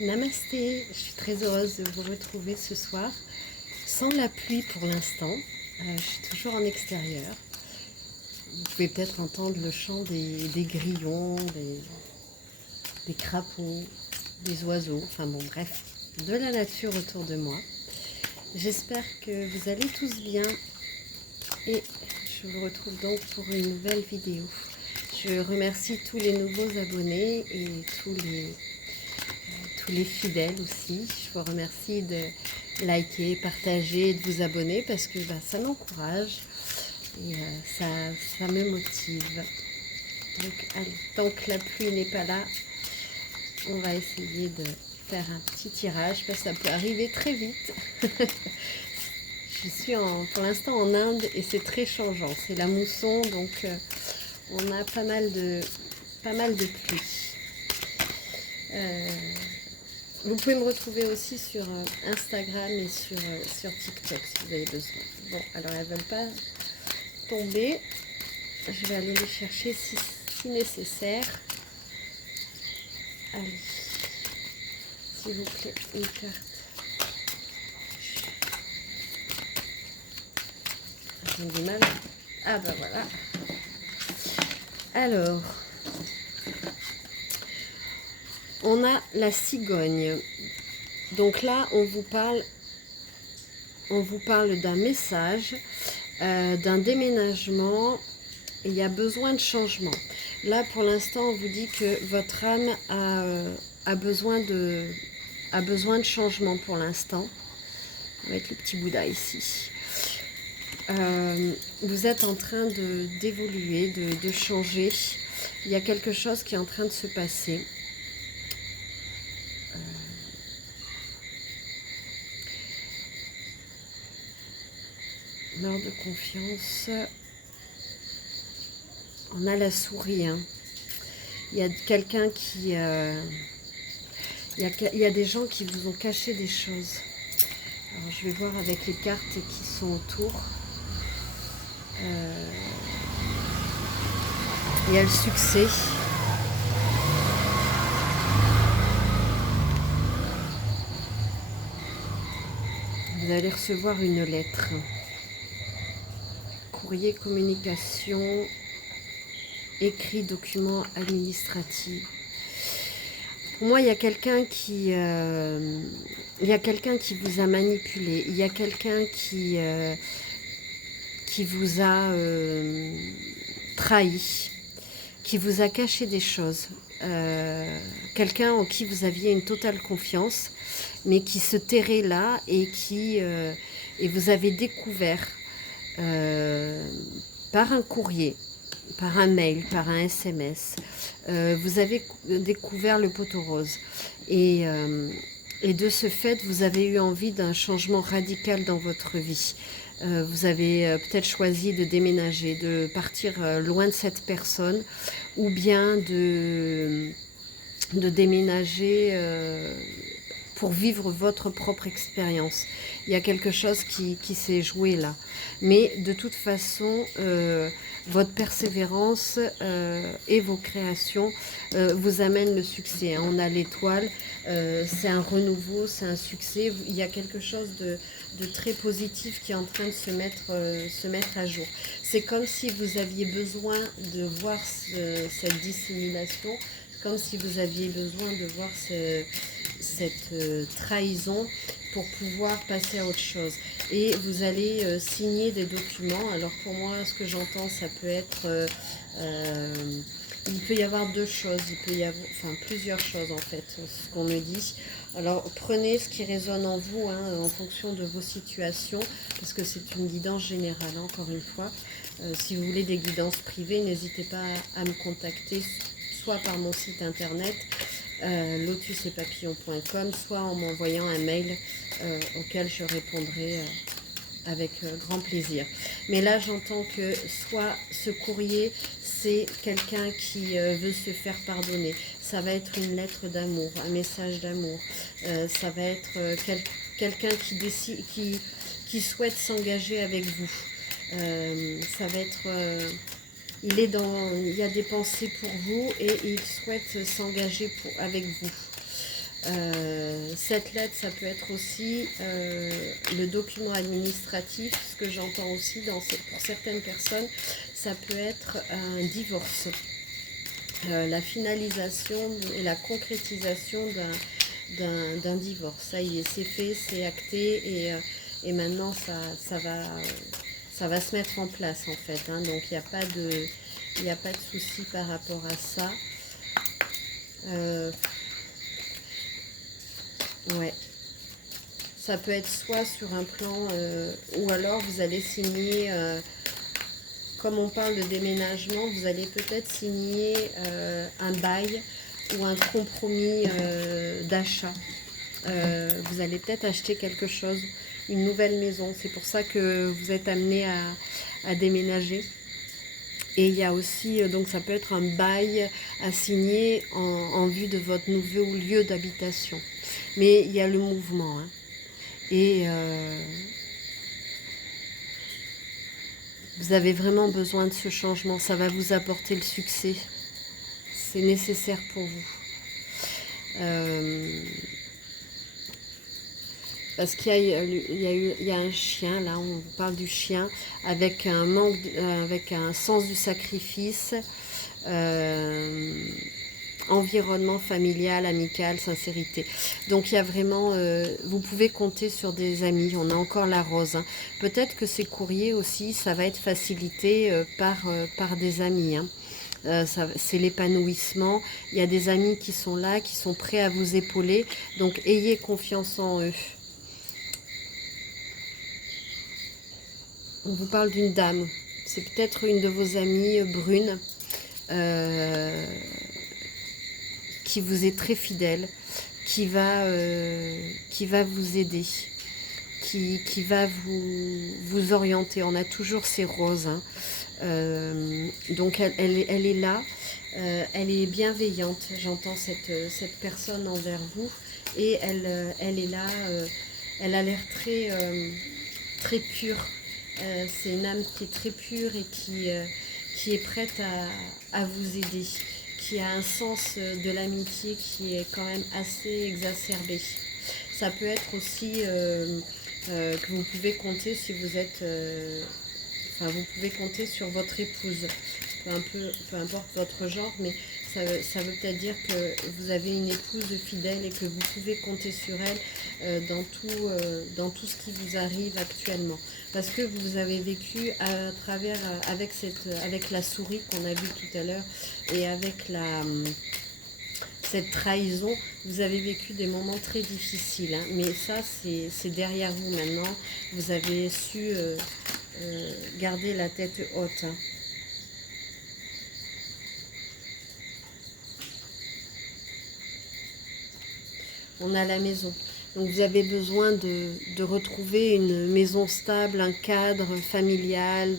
Namasté, je suis très heureuse de vous retrouver ce soir, sans la pluie pour l'instant. Je suis toujours en extérieur. Vous pouvez peut-être entendre le chant des grillons, des crapauds, des oiseaux, enfin bon bref, de la nature autour de moi. J'espère que vous allez tous bien et je vous retrouve donc pour une nouvelle vidéo. Je remercie tous les nouveaux abonnés et tous les fidèles aussi. Je vous remercie de liker, partager, de vous abonner parce que ça m'encourage et ça me motive. Donc allez, tant que la pluie n'est pas là, on va essayer de faire un petit tirage parce que ça peut arriver très vite. Je suis pour l'instant en Inde et c'est très changeant. C'est la mousson, donc on a pas mal de pluie. Vous pouvez me retrouver aussi sur Instagram et sur TikTok si vous avez besoin. Bon, alors elles ne veulent pas tomber. Je vais aller les chercher si nécessaire. Allez, s'il vous plaît, une carte. Attendez mal. Ah bah voilà. Alors, on a la cigogne. Donc là, on vous parle d'un message, d'un déménagement. Il y a besoin de changement. Là, pour l'instant, on vous dit que votre âme a besoin de changement pour l'instant. Avec le petit Bouddha ici. Vous êtes en train d'évoluer, de changer. Il y a quelque chose qui est en train de se passer. Mort de confiance. On a la souris. Hein. Il y a quelqu'un qui... il y a des gens qui vous ont caché des choses. Alors je vais voir avec les cartes qui sont autour. Il y a le succès. Vous allez recevoir une lettre. Courrier, communication, écrit, document administratif. Pour moi, il y a quelqu'un qui vous a manipulé. Il y a quelqu'un qui vous a trahi, qui vous a caché des choses. Quelqu'un en qui vous aviez une totale confiance, mais qui se tairait là et vous avez découvert par un courrier, par un mail, par un SMS, vous avez découvert le poteau rose. Et de ce fait, vous avez eu envie d'un changement radical dans votre vie. Vous avez peut-être choisi de déménager, de partir loin de cette personne, ou bien de déménager pour vivre votre propre expérience. Il y a quelque chose qui s'est joué là. Mais de toute façon, votre persévérance et vos créations vous amènent le succès. Hein. On a l'étoile, c'est un renouveau, c'est un succès. Il y a quelque chose de très positif qui est en train de se mettre à jour. C'est comme si vous aviez besoin de voir cette dissémination, comme si vous aviez besoin de voir cette trahison pour pouvoir passer à autre chose. Et vous allez signer des documents. Alors pour moi, ce que j'entends, ça peut être... il peut y avoir deux choses, il peut y avoir plusieurs choses en fait, ce qu'on me dit. Alors prenez ce qui résonne en vous, hein, en fonction de vos situations, parce que c'est une guidance générale, hein, encore une fois. Si vous voulez des guidances privées, n'hésitez pas à me contacter, soit par mon site internet, lotusetpapillon.com, soit en m'envoyant un mail auquel je répondrai avec grand plaisir. Mais là, j'entends que soit ce courrier, c'est quelqu'un qui veut se faire pardonner. Ça va être une lettre d'amour, un message d'amour. Ça va être quelqu'un qui souhaite s'engager avec vous. Ça va être... il y a des pensées pour vous et il souhaite s'engager avec vous. Cette lettre, ça peut être aussi le document administratif. Ce que j'entends aussi pour certaines personnes, ça peut être un divorce. La finalisation et la concrétisation d'un divorce. Ça y est, c'est fait, c'est acté et maintenant ça va se mettre en place en fait. Hein. Donc il n'y a pas de souci par rapport à ça. Ouais. Ça peut être soit sur un plan, ou alors vous allez signer, comme on parle de déménagement, vous allez peut-être signer un bail ou un compromis d'achat. Vous allez peut-être acheter quelque chose, une nouvelle maison. C'est pour ça que vous êtes amené à déménager. Et il y a aussi, donc ça peut être un bail à signer en vue de votre nouveau lieu d'habitation. Mais il y a le mouvement. Hein. Et vous avez vraiment besoin de ce changement. Ça va vous apporter le succès. C'est nécessaire pour vous. Parce qu'il y a un chien, là, on vous parle du chien, avec un manque, avec un sens du sacrifice, environnement familial, amical, sincérité. Donc il y a vraiment, vous pouvez compter sur des amis. On a encore la rose. Hein. Peut-être que ces courriers aussi, ça va être facilité par des amis. Hein. C'est l'épanouissement. Il y a des amis qui sont là, qui sont prêts à vous épauler. Donc ayez confiance en eux. On vous parle d'une dame. C'est peut-être une de vos amies brunes qui vous est très fidèle, qui va vous aider, qui va vous orienter. On a toujours ces roses. Hein. Donc elle est là. Elle est bienveillante. J'entends cette personne envers vous. Et elle est là. Elle a l'air très pure. C'est une âme qui est très pure et qui est prête à vous aider, qui a un sens de l'amitié qui est quand même assez exacerbé. Ça peut être aussi que vous pouvez compter si vous êtes... vous pouvez compter sur votre épouse, peu importe votre genre, mais ça veut peut-être dire que vous avez une épouse fidèle et que vous pouvez compter sur elle dans tout ce qui vous arrive actuellement. Parce que vous avez vécu à travers, avec la souris qu'on a vue tout à l'heure et avec cette trahison, vous avez vécu des moments très difficiles. Hein, mais ça, c'est derrière vous maintenant. Vous avez su garder la tête haute. Hein. On a la maison. Donc vous avez besoin de retrouver une maison stable, un cadre familial,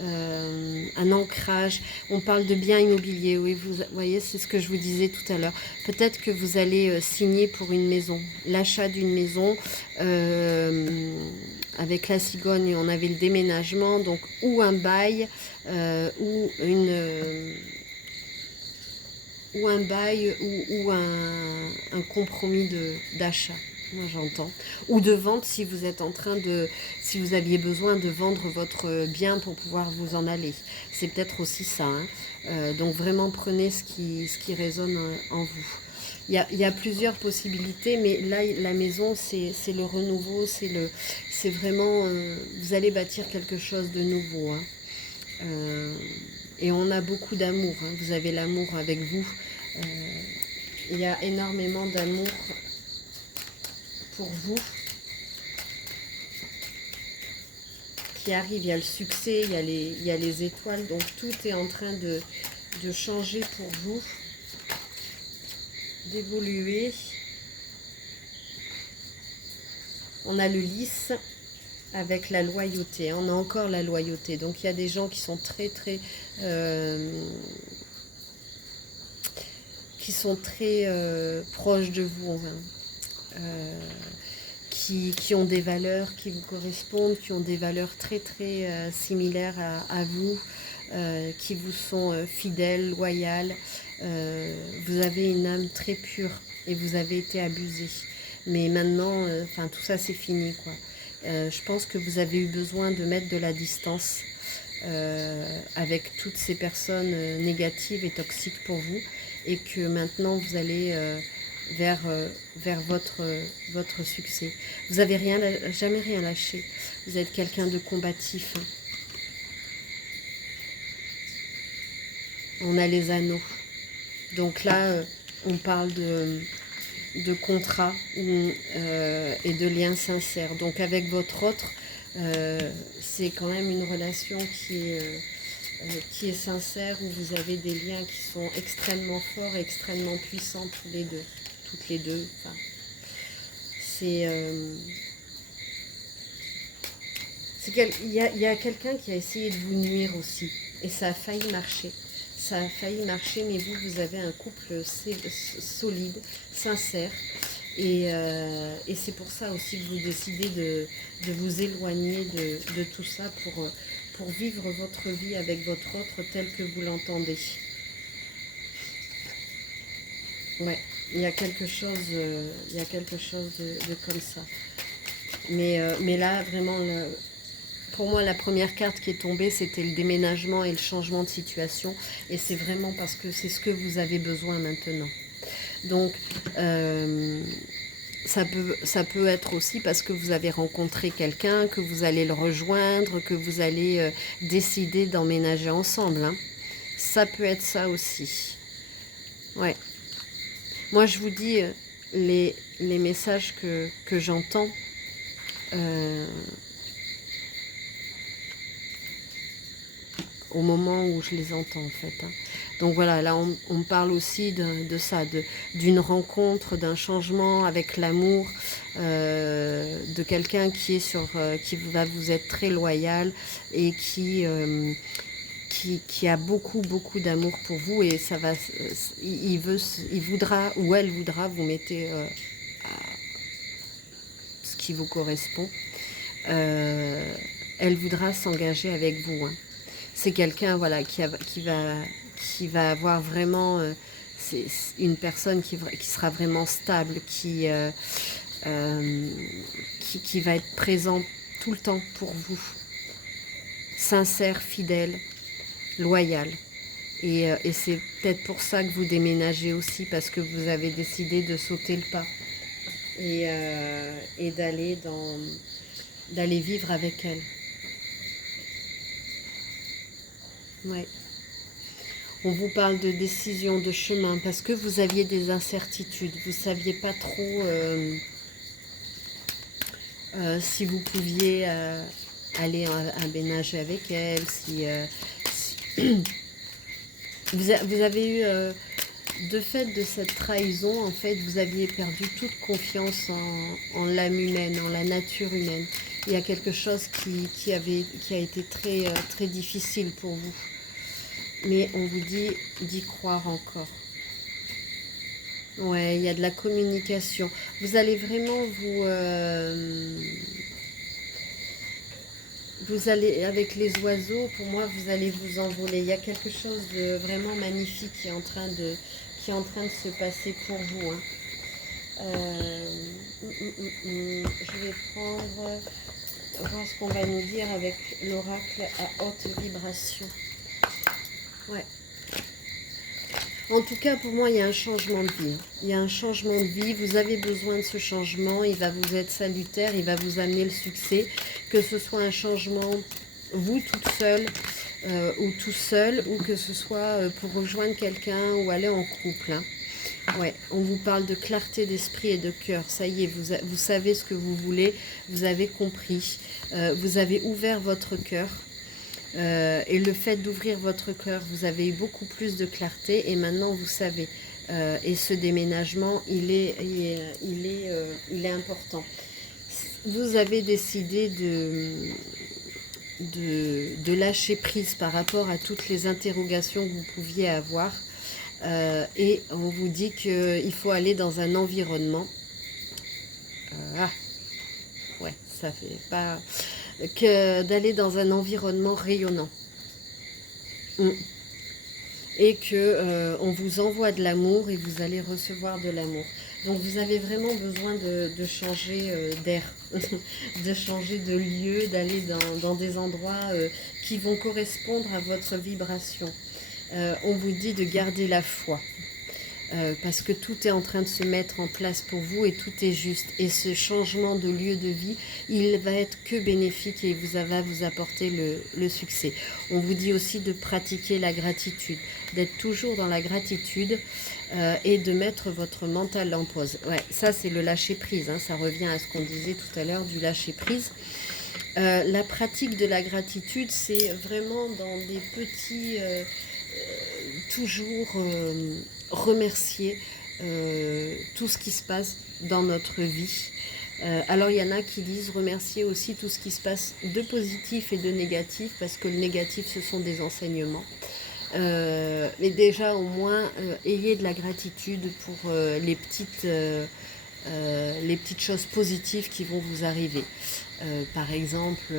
un ancrage. On parle de biens immobiliers, oui, vous voyez, c'est ce que je vous disais tout à l'heure. Peut-être que vous allez signer pour une maison, l'achat d'une maison. Avec la cigogne, on avait le déménagement, donc ou un bail, ou un bail ou un compromis d'achat, moi j'entends, ou de vente si vous êtes si vous aviez besoin de vendre votre bien pour pouvoir vous en aller. C'est peut-être aussi ça. Hein. Donc vraiment prenez ce qui résonne en vous. Il y a plusieurs possibilités, mais là la maison c'est le renouveau, c'est vraiment vous allez bâtir quelque chose de nouveau. Hein. Et on a beaucoup d'amour. Hein. Vous avez l'amour avec vous. Il y a énormément d'amour pour vous qui arrive. Il y a le succès, il y a les étoiles. Donc tout est en train de changer pour vous, d'évoluer. On a le lys avec la loyauté. On a encore la loyauté. Donc il y a des gens qui sont très proches de vous, qui ont des valeurs qui vous correspondent, qui ont des valeurs très similaires à vous, qui vous sont fidèles, loyales. Vous avez une âme très pure. et vous avez été abusé. Mais maintenant, enfin tout ça c'est fini quoi. Je pense que vous avez eu besoin de mettre de la distance avec toutes ces personnes négatives et toxiques pour vous, et que maintenant vous allez vers votre succès. Vous n'avez jamais rien lâché. Vous êtes quelqu'un de combatif. Hein. On a les anneaux. Donc là, on parle de contrat et de liens sincères. Donc avec votre autre, c'est quand même une relation qui est sincère, où vous avez des liens qui sont extrêmement forts et extrêmement puissants tous les deux. Toutes les deux. Enfin, il y a quelqu'un qui a essayé de vous nuire aussi. Et ça a failli marcher. Ça a failli marcher, mais vous avez un couple solide, sincère. Et c'est pour ça aussi que vous décidez de vous éloigner de tout ça pour vivre votre vie avec votre autre tel que vous l'entendez. Ouais, il y a quelque chose, de comme ça. Mais là, vraiment, pour moi, la première carte qui est tombée, c'était le déménagement et le changement de situation. Et c'est vraiment parce que c'est ce que vous avez besoin maintenant. Donc, ça peut être aussi parce que vous avez rencontré quelqu'un, que vous allez le rejoindre, que vous allez décider d'emménager ensemble. Hein. Ça peut être ça aussi. Ouais. Moi, je vous dis, les messages que j'entends, au moment où je les entends en fait. Hein. Donc voilà, là on parle aussi de ça, d'une rencontre, d'un changement avec l'amour, de quelqu'un qui va vous être très loyal et qui a beaucoup d'amour pour vous, et ça va, il voudra ou elle voudra vous mettez ce qui vous correspond. Elle voudra s'engager avec vous. Hein. C'est quelqu'un voilà, qui va avoir vraiment... c'est une personne qui sera vraiment stable, qui va être présent tout le temps pour vous. Sincère, fidèle, loyal. Et c'est peut-être pour ça que vous déménagez aussi, parce que vous avez décidé de sauter le pas et d'aller vivre avec elle. Ouais. On vous parle de décision, de chemin, parce que vous aviez des incertitudes. Vous ne saviez pas trop si vous pouviez aller aménager avec elle, si vous avez eu, de fait de cette trahison, en fait, vous aviez perdu toute confiance en l'âme humaine, en la nature humaine. Il y a quelque chose qui a été très difficile pour vous. Mais on vous dit d'y croire encore. Ouais, il y a de la communication. Vous allez vraiment vous allez, avec les oiseaux, pour moi, vous allez vous envoler. Il y a quelque chose de vraiment magnifique qui est en train de se passer pour vous. Hein. Je vais voir ce qu'on va nous dire avec l'oracle à haute vibration. Ouais. En tout cas, pour moi, il y a un changement de vie. Il y a un changement de vie. Vous avez besoin de ce changement. Il va vous être salutaire. Il va vous amener le succès. Que ce soit un changement, vous toute seule ou tout seul, ou que ce soit pour rejoindre quelqu'un ou aller en couple. Hein. Ouais, on vous parle de clarté d'esprit et de cœur. Ça y est, vous savez ce que vous voulez. Vous avez compris. Vous avez ouvert votre cœur. Et le fait d'ouvrir votre cœur, vous avez eu beaucoup plus de clarté, et maintenant vous savez. Et ce déménagement, il est important. Vous avez décidé de lâcher prise par rapport à toutes les interrogations que vous pouviez avoir. Et on vous dit qu'il faut aller dans un environnement. Ouais, ça fait pas... que d'aller dans un environnement rayonnant. et que on vous envoie de l'amour et vous allez recevoir de l'amour. Donc vous avez vraiment besoin de changer d'air, de changer de lieu, d'aller dans des endroits qui vont correspondre à votre vibration. On vous dit de garder la foi. Parce que tout est en train de se mettre en place pour vous et tout est juste. Et ce changement de lieu de vie, il va être que bénéfique et va vous apporter le succès. On vous dit aussi de pratiquer la gratitude, d'être toujours dans la gratitude et de mettre votre mental en pause. Ouais, ça c'est le lâcher prise, hein, ça revient à ce qu'on disait tout à l'heure du lâcher prise. La pratique de la gratitude, c'est vraiment dans des petits... toujours remercier tout ce qui se passe dans notre vie. Alors il y en a qui disent remercier aussi tout ce qui se passe de positif et de négatif, parce que le négatif ce sont des enseignements. Mais déjà au moins ayez de la gratitude pour les petites choses positives qui vont vous arriver. Par exemple,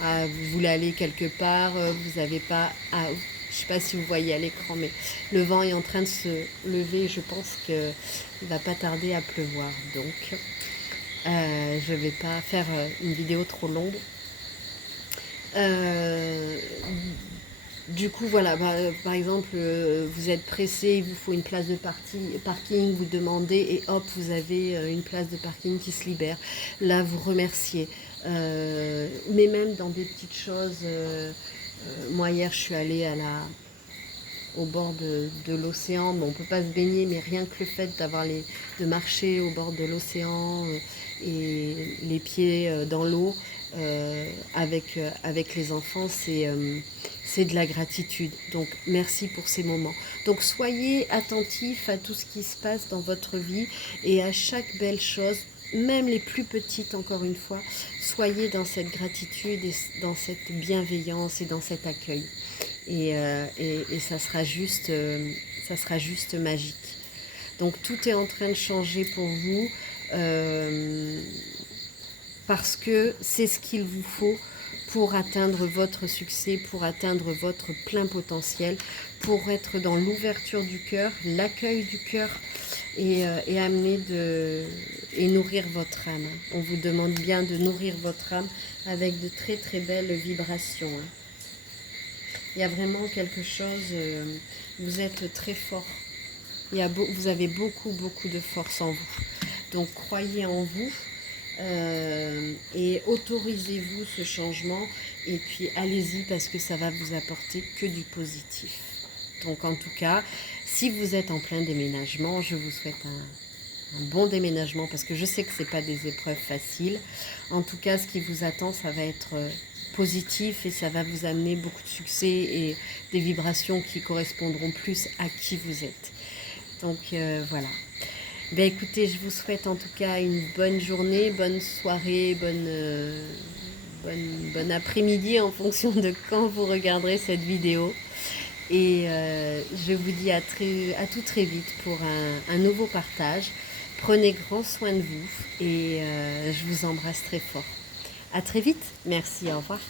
vous voulez aller quelque part, vous n'avez pas... je ne sais pas si vous voyez à l'écran, mais le vent est en train de se lever. Je pense qu'il ne va pas tarder à pleuvoir. Donc, je ne vais pas faire une vidéo trop longue. Du coup, voilà, par exemple, vous êtes pressé, il vous faut une place de parking, vous demandez et hop, vous avez une place de parking qui se libère. Là, vous remerciez. Mais même dans des petites choses... moi, hier, je suis allée au bord de l'océan. Bon, on ne peut pas se baigner, mais rien que le fait de marcher au bord de l'océan et les pieds dans l'eau avec les enfants, c'est de la gratitude. Donc, merci pour ces moments. Donc, soyez attentifs à tout ce qui se passe dans votre vie et à chaque belle chose, même les plus petites, encore une fois, soyez dans cette gratitude et dans cette bienveillance et dans cet accueil. Et ça sera juste magique. Donc tout est en train de changer pour vous parce que c'est ce qu'il vous faut pour atteindre votre succès, pour atteindre votre plein potentiel, pour être dans l'ouverture du cœur, l'accueil du cœur et amener et nourrir votre âme. On vous demande bien de nourrir votre âme avec de très très belles vibrations. Il y a vraiment quelque chose, vous êtes très fort. Vous avez beaucoup de force en vous. Donc croyez en vous et autorisez-vous ce changement et puis allez-y parce que ça va vous apporter que du positif. Donc en tout cas, si vous êtes en plein déménagement, je vous souhaite un bon déménagement parce que je sais que ce n'est pas des épreuves faciles. En tout cas, ce qui vous attend, ça va être positif et ça va vous amener beaucoup de succès et des vibrations qui correspondront plus à qui vous êtes. Donc voilà. Ben écoutez, je vous souhaite en tout cas une bonne journée, bonne soirée, bonne après-midi en fonction de quand vous regarderez cette vidéo. Et je vous dis à tout très vite pour un nouveau partage. Prenez grand soin de vous et je vous embrasse très fort. À très vite. Merci, au revoir.